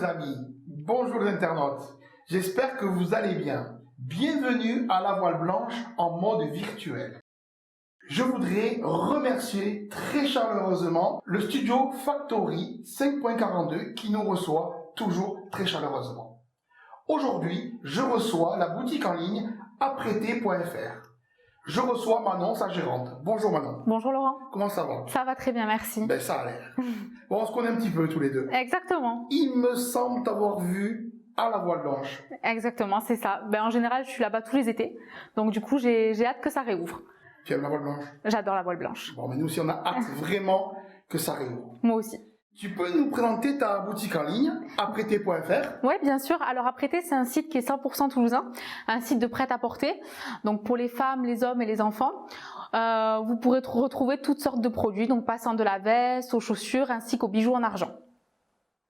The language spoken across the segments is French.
les amis, bonjour les internautes, j'espère que vous allez bien. Bienvenue à la voile blanche en mode virtuel. Je voudrais remercier très chaleureusement le studio Factory 5.42 qui nous reçoit toujours très chaleureusement. Aujourd'hui, je reçois la boutique en ligne apprêter.fr. Je reçois Manon, sa gérante. Bonjour Manon. Bonjour Laurent. Comment ça va? Ça va très bien, merci. Ben ça a l'air. Bon, on se connaît un petit peu tous les deux. Exactement. Il me semble t'avoir vu à la voile blanche. Exactement, c'est ça. Ben, en général, je suis là-bas tous les étés. Donc du coup, j'ai hâte que ça réouvre. Tu aimes la voile blanche? J'adore la voile blanche. Bon, mais nous aussi, on a hâte vraiment que ça réouvre. Moi aussi. Tu peux nous présenter ta boutique en ligne, apprêter.fr? Oui, bien sûr. Alors Apprêter, c'est un site qui est 100% toulousain, un site de prêt-à-porter. Donc pour les femmes, les hommes et les enfants, vous pourrez retrouver toutes sortes de produits, donc passant de la veste aux chaussures ainsi qu'aux bijoux en argent.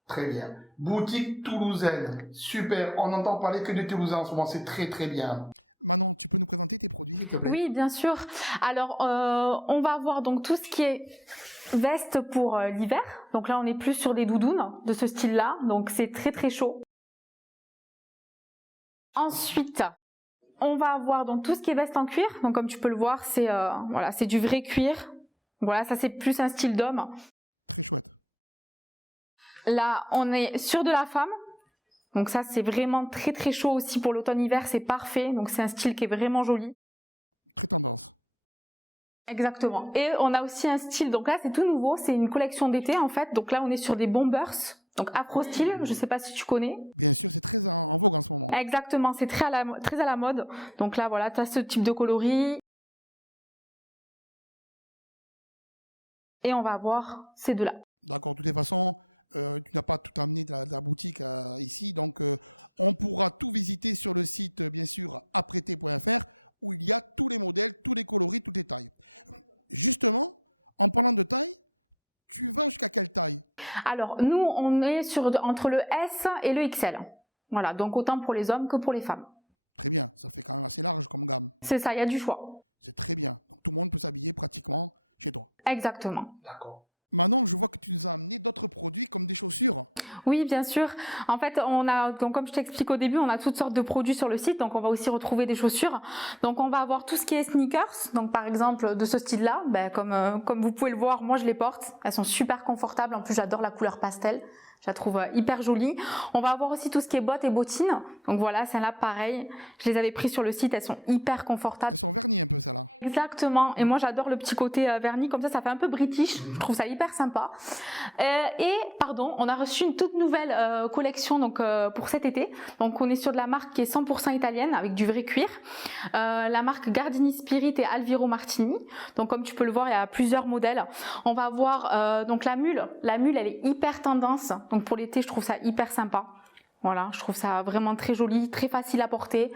Très bien. Boutique toulousaine. Super. On n'entend parler que de Toulousain en ce moment. C'est très très bien. Oui, bien sûr. Alors, on va avoir donc tout ce qui est veste pour l'hiver. Donc là, on est plus sur des doudounes de ce style-là. Donc c'est très très chaud. Ensuite, on va avoir donc tout ce qui est veste en cuir. Donc comme tu peux le voir, c'est voilà, c'est du vrai cuir. Voilà, ça c'est plus un style d'homme. Là, on est sur de la femme. Donc ça, c'est vraiment très très chaud aussi pour l'automne-hiver. C'est parfait. Donc c'est un style qui est vraiment joli. Exactement. Et on a aussi un style, donc là c'est tout nouveau, c'est une collection d'été en fait. Donc là on est sur des bombers, donc afro style, je sais pas si tu connais. Exactement, c'est très à la mode. Donc là voilà, tu as ce type de coloris. Et on va voir ces deux-là. Alors, nous, on est entre le S et le XL. Voilà, donc autant pour les hommes que pour les femmes. C'est ça, il y a du choix. Exactement. D'accord. Oui, bien sûr. En fait, donc comme je t'explique au début, on a toutes sortes de produits sur le site. Donc, on va aussi retrouver des chaussures. Donc, on va avoir tout ce qui est sneakers. Donc, par exemple, de ce style-là, ben, comme vous pouvez le voir, moi, je les porte. Elles sont super confortables. En plus, j'adore la couleur pastel. Je la trouve hyper jolie. On va avoir aussi tout ce qui est bottes et bottines. Donc, voilà, celles-là, pareil. Je les avais prises sur le site. Elles sont hyper confortables. Exactement, et moi j'adore le petit côté vernis, comme ça fait un peu british, je trouve ça hyper sympa. Pardon, on a reçu une toute nouvelle collection donc pour cet été. Donc on est sur de la marque qui est 100% italienne avec du vrai cuir. La marque Gardini Spirit et Alviro Martini. Donc comme tu peux le voir, il y a plusieurs modèles. On va voir donc la mule elle est hyper tendance. Donc pour l'été, je trouve ça hyper sympa. Voilà, je trouve ça vraiment très joli, très facile à porter.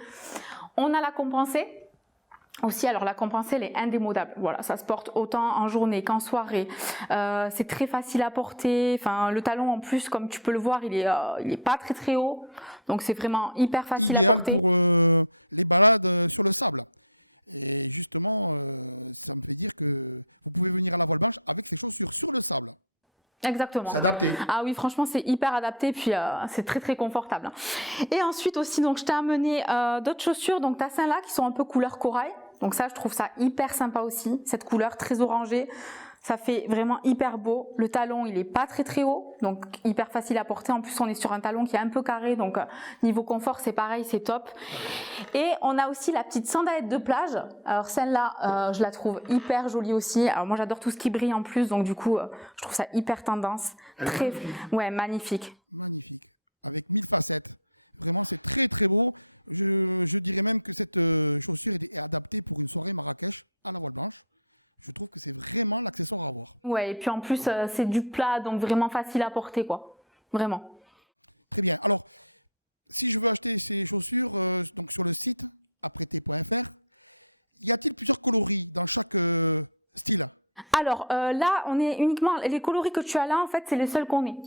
On a la compensée. Aussi, alors la compensée, elle est indémodable. Voilà, ça se porte autant en journée qu'en soirée. C'est très facile à porter. Enfin, le talon en plus, comme tu peux le voir, il est pas très très haut. Donc c'est vraiment hyper facile à porter. Exactement. Adapté. Ah oui, franchement, c'est hyper adapté, puis c'est très très confortable. Et ensuite aussi, donc je t'ai amené d'autres chaussures. Donc tu as celles-là qui sont un peu couleur corail. Donc ça, je trouve ça hyper sympa aussi, cette couleur très orangée. Ça fait vraiment hyper beau. Le talon, il est pas très très haut, donc hyper facile à porter. En plus, on est sur un talon qui est un peu carré, donc niveau confort, c'est pareil, c'est top. Et on a aussi la petite sandalette de plage. Alors celle-là, je la trouve hyper jolie aussi. Alors moi, j'adore tout ce qui brille en plus, donc du coup, je trouve ça hyper tendance. Très, ouais, magnifique. Ouais, et puis en plus, c'est du plat, donc vraiment facile à porter, quoi. Vraiment. Alors là, on est uniquement, les coloris que tu as là, en fait, c'est les seuls qu'on ait.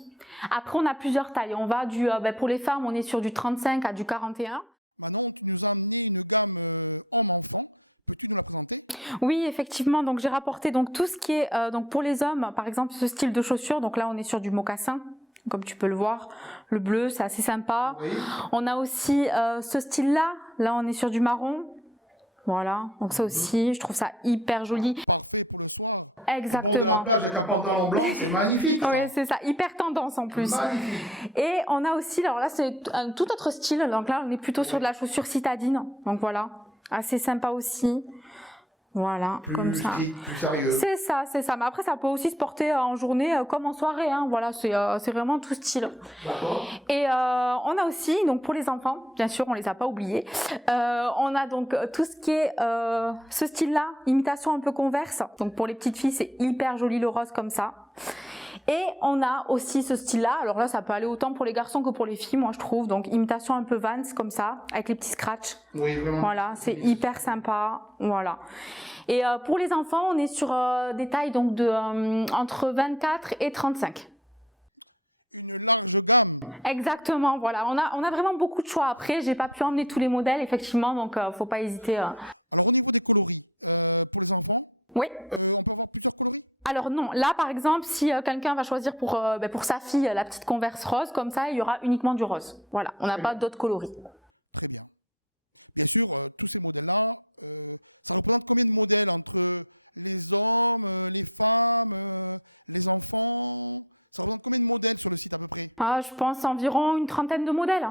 Après, on a plusieurs tailles. On va pour les femmes, on est sur du 35 à du 41. Oui, effectivement, donc j'ai rapporté donc tout ce qui est donc pour les hommes, par exemple ce style de chaussures. Donc là, on est sur du mocassin. comme tu peux le voir. Le bleu, c'est assez sympa. Oui. On a aussi ce style-là. Là, on est sur du marron. Voilà, donc ça aussi, je trouve ça hyper joli. Exactement. Là, avec un pantalon blanc, c'est magnifique. Oui, c'est ça, hyper tendance en plus. Magnifique. Et on a aussi, alors là, c'est un tout autre style. Donc là, on est plutôt sur de la chaussure citadine. Donc voilà, assez sympa aussi. Voilà, comme ça. Plus sérieux. C'est ça, c'est ça. Mais après, ça peut aussi se porter en journée comme en soirée. Hein. Voilà, c'est vraiment tout style. D'accord. Et on a aussi, donc pour les enfants, bien sûr, on les a pas oubliés. On a donc tout ce qui est ce style-là, imitation un peu Converse. Donc pour les petites filles, c'est hyper joli le rose comme ça. Et on a aussi ce style-là. Alors là, ça peut aller autant pour les garçons que pour les filles, moi je trouve. Donc imitation un peu Vans comme ça, avec les petits scratchs. Oui, vraiment. Voilà, c'est hyper sympa. Voilà. Et pour les enfants, on est sur des tailles donc de entre 24 et 35. Exactement, voilà. On a vraiment beaucoup de choix. Après, j'ai pas pu emmener tous les modèles, effectivement, donc faut pas hésiter. Oui. Alors non, là par exemple, si quelqu'un va choisir pour sa fille la petite Converse rose, comme ça, il y aura uniquement du rose. Voilà, on n'a pas d'autres coloris. Ah, je pense environ une trentaine de modèles.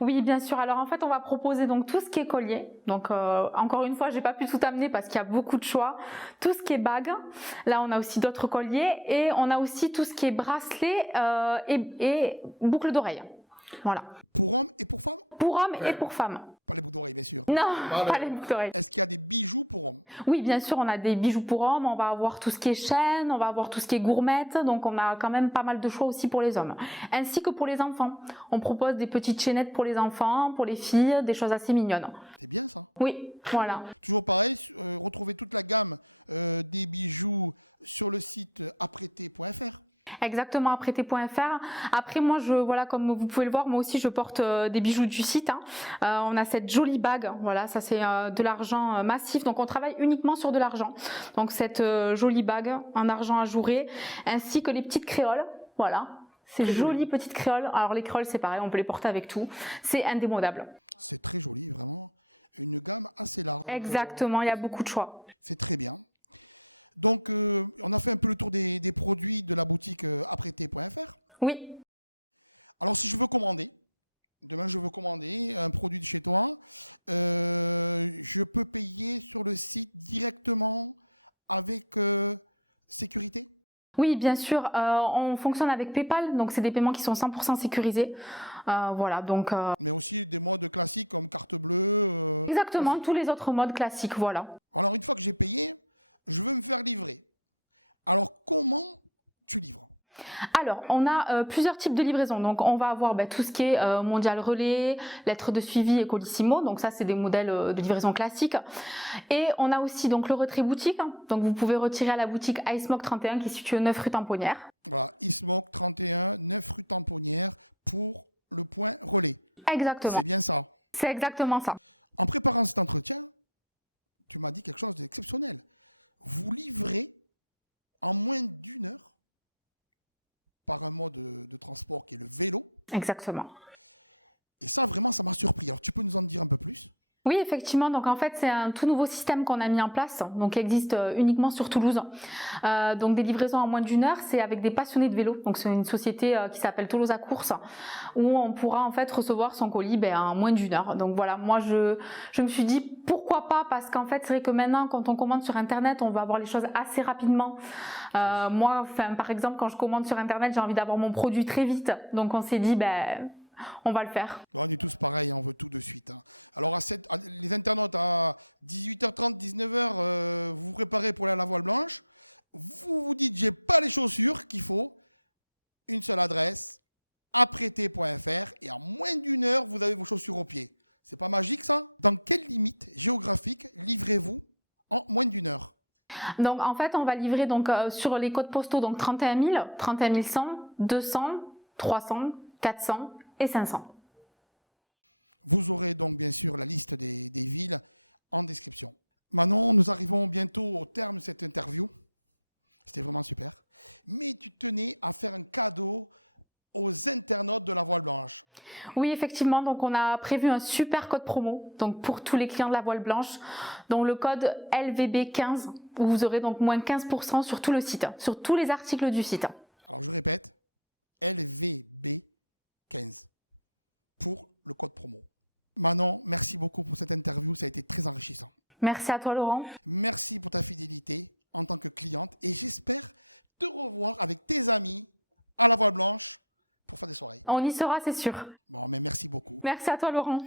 Oui, bien sûr. Alors en fait, on va proposer donc tout ce qui est collier. Donc encore une fois, j'ai pas pu tout amener parce qu'il y a beaucoup de choix. Tout ce qui est bague. Là, on a aussi d'autres colliers et on a aussi tout ce qui est bracelet et boucle d'oreille. Voilà. Pour hommes et pour femmes. Non, pas les boucles d'oreilles. Oui, bien sûr, on a des bijoux pour hommes, on va avoir tout ce qui est chaîne, on va avoir tout ce qui est gourmette, donc on a quand même pas mal de choix aussi pour les hommes. Ainsi que pour les enfants. On propose des petites chaînettes pour les enfants, pour les filles, des choses assez mignonnes. Oui, voilà. Exactement, apprêter.fr. Après, moi, voilà, comme vous pouvez le voir, moi aussi, je porte des bijoux du site. Hein. On a cette jolie bague. Voilà, ça c'est de l'argent massif. Donc, on travaille uniquement sur de l'argent. Donc, cette jolie bague en argent ajouré, ainsi que les petites créoles. Voilà, ces jolies petites créoles. Alors, les créoles, c'est pareil, on peut les porter avec tout. C'est indémodable. Exactement, il y a beaucoup de choix. Oui. Oui, bien sûr, on fonctionne avec PayPal, donc c'est des paiements qui sont 100% sécurisés. Voilà, donc exactement tous les autres modes classiques, voilà. Alors, on a plusieurs types de livraison. Donc, on va avoir tout ce qui est mondial relais, lettres de suivi et colissimo. Donc, ça, c'est des modèles de livraison classiques. Et on a aussi donc le retrait boutique. Donc, vous pouvez retirer à la boutique iSmoke 31 qui est située au 9 rue Tamponnière. Exactement. C'est exactement ça. Exactement. Oui, effectivement. Donc en fait, c'est un tout nouveau système qu'on a mis en place, donc qui existe uniquement sur Toulouse. Donc des livraisons en moins d'une heure, c'est avec des passionnés de vélo. Donc c'est une société qui s'appelle Toulouse à course, où on pourra en fait recevoir son colis en moins d'une heure. Donc voilà, moi je me suis dit pourquoi pas, parce qu'en fait c'est vrai que maintenant quand on commande sur internet, on va avoir les choses assez rapidement. Moi, par exemple, quand je commande sur internet, j'ai envie d'avoir mon produit très vite. Donc on s'est dit on va le faire. Donc en fait, on va livrer donc sur les codes postaux donc 31 000, 31 100, 200, 300, 400 et 500. Oui, effectivement, donc on a prévu un super code promo donc pour tous les clients de la voile blanche, donc le code LVB15 où vous aurez donc moins 15% sur tout le site, sur tous les articles du site. Merci à toi Laurent. On y sera, c'est sûr. Merci à toi Laurent.